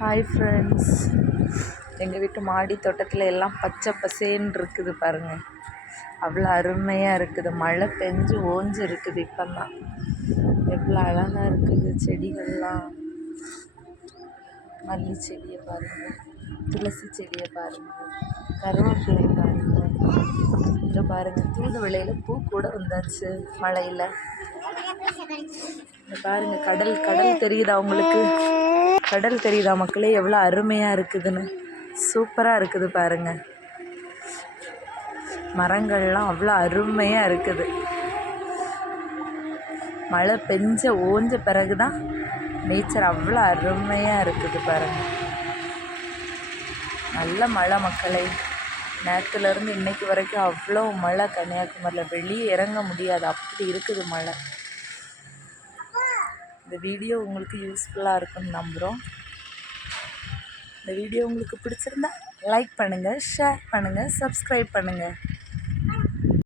Hi friends, எங்கள் வீட்டு மாடி தோட்டத்தில் எல்லாம் பச்சை பசேன்னு இருக்குது பாருங்கள். அவ்வளோ அருமையாக இருக்குது. மழை பெஞ்சு ஓஞ்சு இருக்குது. இப்போ தான் எவ்வளோ அழகாக இருக்குது செடிகள்லாம். மல்லி செடியை பாருங்கள், துளசி செடியை பாருங்கள், கருவேப்பிலை பாருங்கள். இங்கே பாருங்கள், தூதுவளையில் பூ கூட வந்தாச்சு மழையில். இங்கே பாருங்கள், கடல் தெரியுதா உங்களுக்கு? கடல் தெரியுதா மக்களே? எவ்வளோ அருமையாக இருக்குதுன்னு. சூப்பராக இருக்குது பாருங்கள். மரங்கள்லாம் அவ்வளோ அருமையாக இருக்குது. மழை பெஞ்ச ஓஞ்ச பிறகு தான் நேச்சர் அவ்வளோ அருமையாக இருக்குது பாருங்கள். நல்ல மழை மக்களே. நேற்றுலேருந்து இன்னைக்கு வரைக்கும் அவ்வளோ மழை. கன்னியாகுமரியில் வெளியே இறங்க முடியாது, அப்படி இருக்குது மழை. இந்த வீடியோ உங்களுக்கு யூஸ்ஃபுல்லாக இருக்குன்னு நம்புகிறோம். இந்த வீடியோ உங்களுக்கு பிடிச்சிருந்தா லைக் பண்ணுங்கள், ஷேர் பண்ணுங்கள், சப்ஸ்கிரைப் பண்ணுங்கள்.